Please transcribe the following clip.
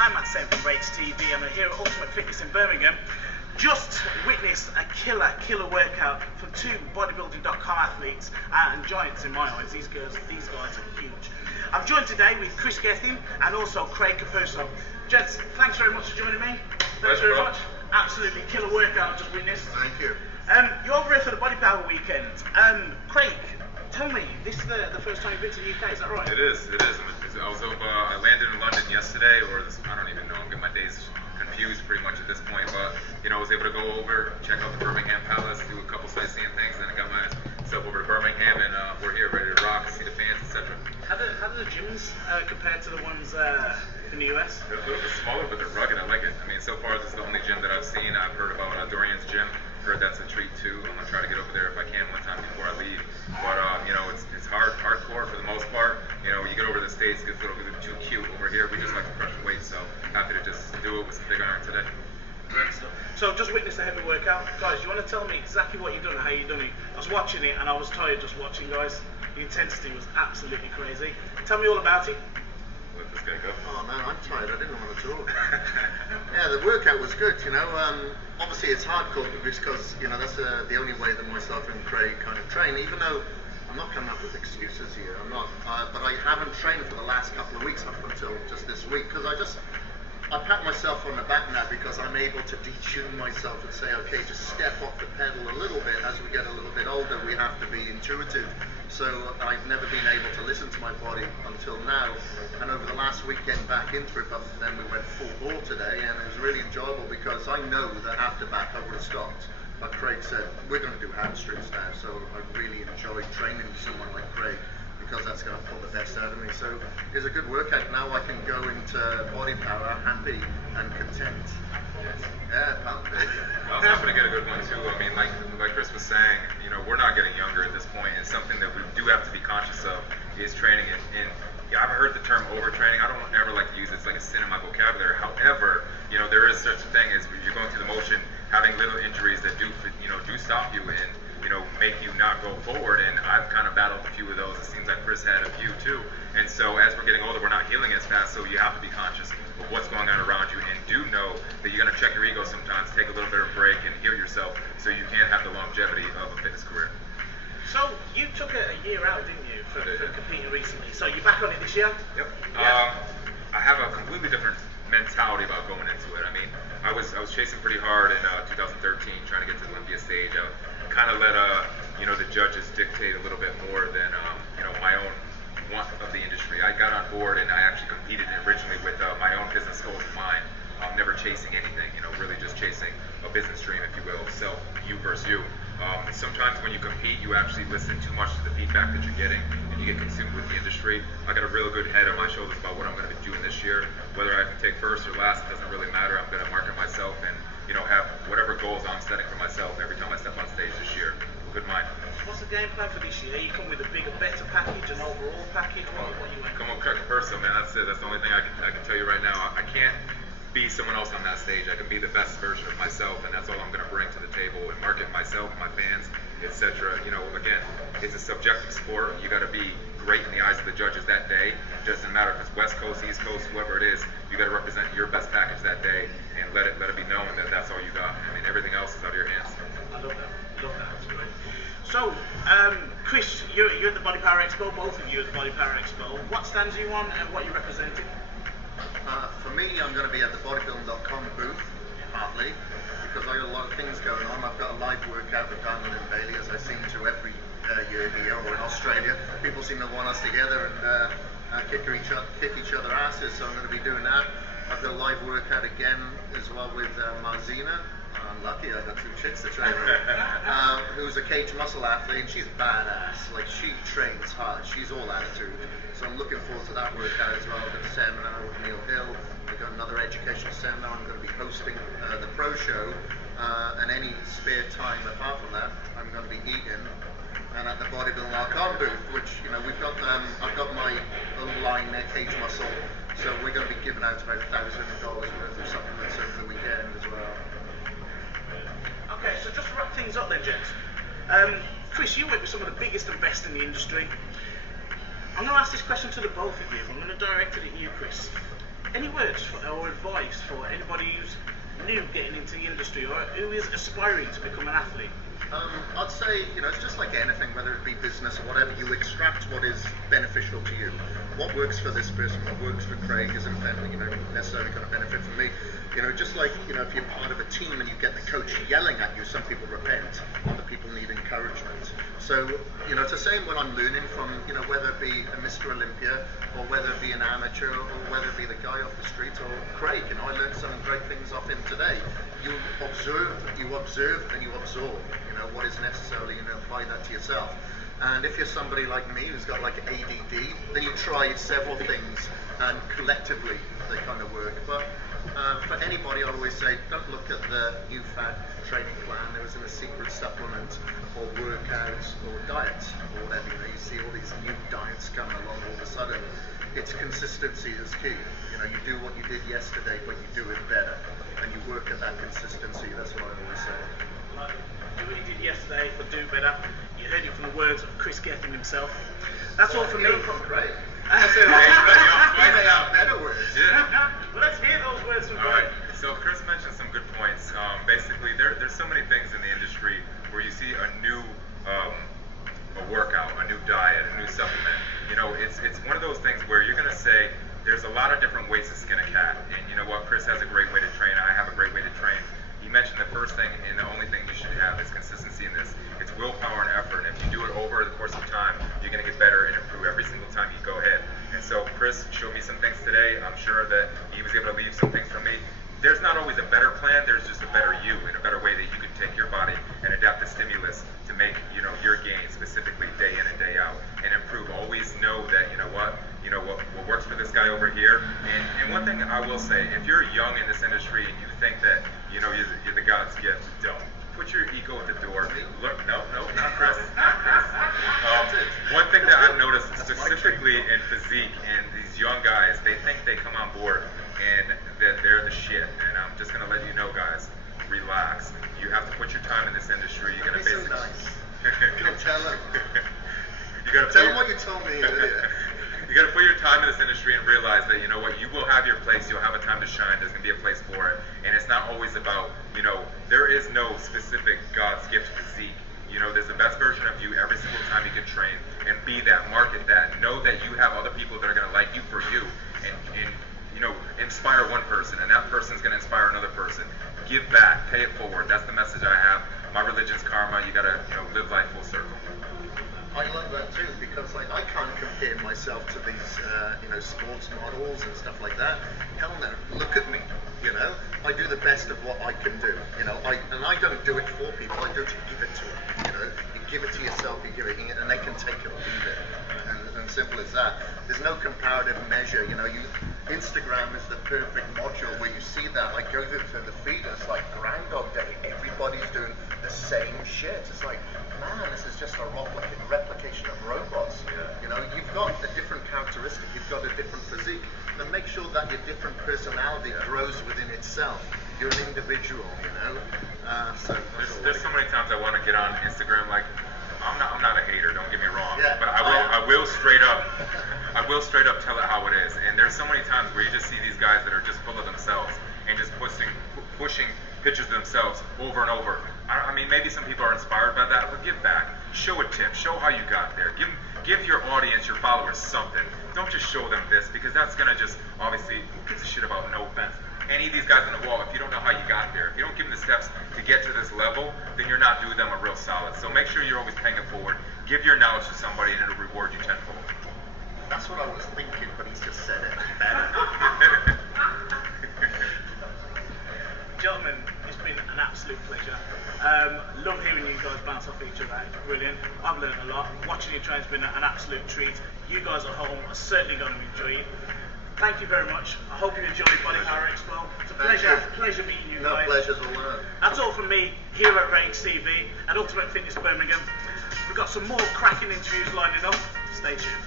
I'm Matt Sen from Rates TV and I'm here at Ultimate Fitness in Birmingham. Just witnessed a killer workout from two bodybuilding.com athletes and giants in my eyes. These guys are huge. I'm joined today with Kris Gethin and also Capurso. Gents, thanks very much for joining me. Thanks very much. Absolutely killer workout just witnessed. Thank you. You're over here for the BodyPower weekend. Craig, tell me, this is the first time you've been to the UK, is that right? It is. I landed in London yesterday, or I don't even know, I'm getting my days confused pretty much at this point, but you know, I was able to go over, check out the Birmingham Palace, do a couple sightseeing things, and then I got myself over to Birmingham, and we're here ready to rock, see the fans, etc. How do the gyms compare to the ones in the US? They're a little bit smaller, but they're rugged. I like it. I mean, so far this is the only gym that I've seen. I've heard about Dorian's gym. Heard that's a treat too. I'm gonna try to get over there if I can one time before I leave. But you know, it's hardcore for the most part. You know, you get over to the States, it gets a little bit too cute. Over here, we just like to crush weight. So happy to just do it with some big iron today. Great stuff. So just witnessed a heavy workout, guys. You want to tell me exactly what you've done and how you've done it? I was watching it and I was tired just watching, guys. The intensity was absolutely crazy. Tell me all about it. Let this guy go. Oh man, I'm tired. I didn't want to talk. Yeah, the workout was good. You know, obviously it's hardcore because you know that's the only way that myself and Craig kind of train. Even though I'm not coming up with excuses here, I'm not. But I haven't trained for the last couple of weeks up until just this week because I pat myself on the back now because I'm able to detune myself and say, okay, just step off the pedal a little bit. As we get a little bit older, we have to be intuitive. So I've never been able to listen to my body until now. And over the last week, getting back into it, but then we went full bore today, and it was really enjoyable because I know that after back I would have stopped. But Craig said, we're going to do hamstrings now. So I really enjoyed training with someone like Craig, because that's going to pull the best out of me. So it's a good workout. Now I can go into BodyPower happy and content. Yeah, pumped. I was happy to get a good one too. I mean, like Kris was saying, you know, we're not getting younger at this point, and something that we do have to be conscious of is training. And yeah, I've heard the term overtraining. I don't ever like to use it. It's like a sin in my vocabulary. However, you know, there is such a thing as you're going through the motion, having little injuries that do stop you and make you not go forward, and I've kind of battled a few of those. It seems like Kris had a few too. And so as we're getting older, we're not healing as fast, so you have to be conscious of what's going on around you, and do know that you're going to check your ego sometimes, take a little bit of a break and heal yourself so you can have the longevity of a fitness career. So you took a year out, didn't you, for competing recently? So you're back on it this year? Yep. Yeah. I have a completely different mentality about going into it. I mean, I was chasing pretty hard in 2013, trying to get to the Olympia stage. I kind of let the judges dictate a little bit more than my own want of the industry. I got on board and I actually competed originally with my own business goals in mind. Never chasing anything, really just chasing a business dream, if you will. So you versus you. Sometimes when you compete, you actually listen too much to the feedback that you're getting, and you get consumed with the industry. I got a real good head on my shoulders about what I'm going to be doing this year. Whether I can take first or last, it doesn't really matter. I'm going to market myself and have whatever goals I'm setting for myself every time I step on stage this year. Good mind. What's the game plan for this year? You come with a bigger, better package, an overall package. What you want? Come on, Capurso, man. That's it. That's the only thing I can tell you right now. I can't be someone else on that stage. I can be the best version of myself, and that's all I'm going to bring to the table and market myself, my fans, etc. Again, it's a subjective sport. You got to be great in the eyes of the judges that day. It doesn't matter if it's West Coast, East Coast, whoever it is. You got to represent your best package that day and let it be known that that's all you got. I mean, everything else is out of your hands. I love that. That's great. So, Kris, you're at the BodyPower Expo. Both of you at the BodyPower Expo. What stands are you on and what are you representing? For me, I'm going to be at the bodybuilding.com booth, partly, because I got a lot of things going on. I've got a live workout with Diamond and Bailey, as I seem to every year here or in Australia. People seem to want us together and kick each other asses, so I'm going to be doing that. I've got a live workout again as well with Marzina. I'm lucky I got two chicks to train with. Who's a cage muscle athlete, and she's badass. Like, she trains hard. She's all attitude. So I'm looking forward to that workout as well. I've got a seminar with Neil Hill. I've got another educational seminar. I'm going to be hosting the pro show. And any spare time apart from that, I'm going to be eating. And at the bodybuilding.com booth, which, we've got, I've got my own line there, Cage Muscle. So we're going to be giving out about $1,000 worth of supplements over the weekend as well. Okay, so just to wrap things up then, gents. Kris, you work with some of the biggest and best in the industry. I'm going to ask this question to the both of you. I'm going to direct it at you, Kris. any words or advice for anybody who's new getting into the industry or who is aspiring to become an athlete? I'd say, it's just like anything, whether it be business or whatever, you extract what is beneficial to you. What works for this person, what works for Craig isn't necessarily going to benefit for me. Just like, if you're part of a team and you get the coach yelling at you, some people repent, other people need encouragement. So, it's the same when I'm learning from, whether it be a Mr. Olympia or whether it be an amateur or whether it be the guy off the street or Craig. I learned some great things off him today. You observe, and you absorb, what is necessarily, apply that to yourself. And if you're somebody like me who's got like ADD, then you try several things and collectively they kind of work. But for anybody, I always say, don't look at the new fad training plan. There isn't a secret supplement or workouts or diets or whatever. You see all these new diets coming along all of a sudden. It's consistency is key. You do what you did yesterday, but you do it better. And you work at that consistency. That's what I always say. Do what you did yesterday, but do better. You heard it from the words of Kris Gethin himself. That's all from me. From Craig. They are better words. Yeah. Well, let's hear those words from All Craig. right. So Kris mentioned some good points. Basically, there's so many things in the industry where you see a new a workout, a new diet, a new supplement. It's one of those things where you're gonna say there's a lot of different ways to skin a cat. And you know what? Kris has a great way to train. I have a great way to train. You mentioned the first thing and the only thing you should have is consistency in this. It's willpower and effort. And if you do it over the course of time, you're going to get better and improve every single time you go ahead. And so Kris showed me some things today. I'm sure that he was able to leave some things from me. There's not always a better plan. There's just a better you and a better way that you can take your body and adapt the stimulus to make your gains specifically day in and day out and improve. Always know that what works for this guy over here. And one thing I will say, if you're young in this industry and you think that you're the God's gift, don't. Put your ego at the door. Look, no, not Kris. One thing that I've noticed specifically in physique and these young guys, they think they come on board and that they're the shit. And I'm just gonna let you know, guys, relax. You have to put your time in this industry. You're gonna so nice. Tell him. You gotta tell him what you told me earlier. You got to put your time in this industry and realize that, you will have your place, you'll have a time to shine, there's going to be a place for it. And it's not always about, there is no specific God's gift physique. There's the best version of you every single time you can train and be that, market that. Know that you have other people that are going to like you for you and inspire one person and that person's going to inspire another person. Give back, pay it forward. That's the message I have. My religion's karma. You got to, live life full circle. I love that too because I can't compare myself to these sports models and stuff like that. Hell no, look at me. I do the best of what I can do. And I don't do it for people. I do it to give it to them. You give it to yourself, you give it, and they can take it or leave it. And simple as that. There's no comparative measure. Instagram is the perfect module where you see that. I go to the feed, it's like Groundhog Day. Everybody's doing the same shit. It's like, man, this is just a replication of robots. You've got a different characteristic, you've got a different physique. Then make sure that your different personality grows within itself. You're an individual, There's so many times I want to get on Instagram. Like, I'm not a hater. Don't get me wrong. Yeah. But I will straight up tell it how it is. And there's so many times where you just see these guys that are just full of themselves and just pushing pictures of themselves over and over. I mean, maybe some people are inspired by that, but give back. Show a tip. Show how you got there. Give your audience, your followers something. Don't just show them this because that's gonna just obviously, who gives a shit about, no offense, any of these guys on the wall. If you don't know how you got there, if you don't give them the steps to get to this level, then you're not doing them a real solid. So make sure you're always paying it forward. Give your knowledge to somebody and it'll reward you tenfold. That's what I was thinking, but he's just said it better. Gentlemen, it's been an absolute pleasure. Love hearing you guys bounce off each other. It's brilliant. I've learned a lot. Watching you train has been an absolute treat. You guys at home are certainly going to enjoy it. Thank you very much. I hope you enjoyed BodyPower Expo. It's a pleasure meeting you guys. No, pleasure's all mine. That's all from me here at Rage TV at Ultimate Fitness Birmingham. We've got some more cracking interviews lining up. Stay tuned.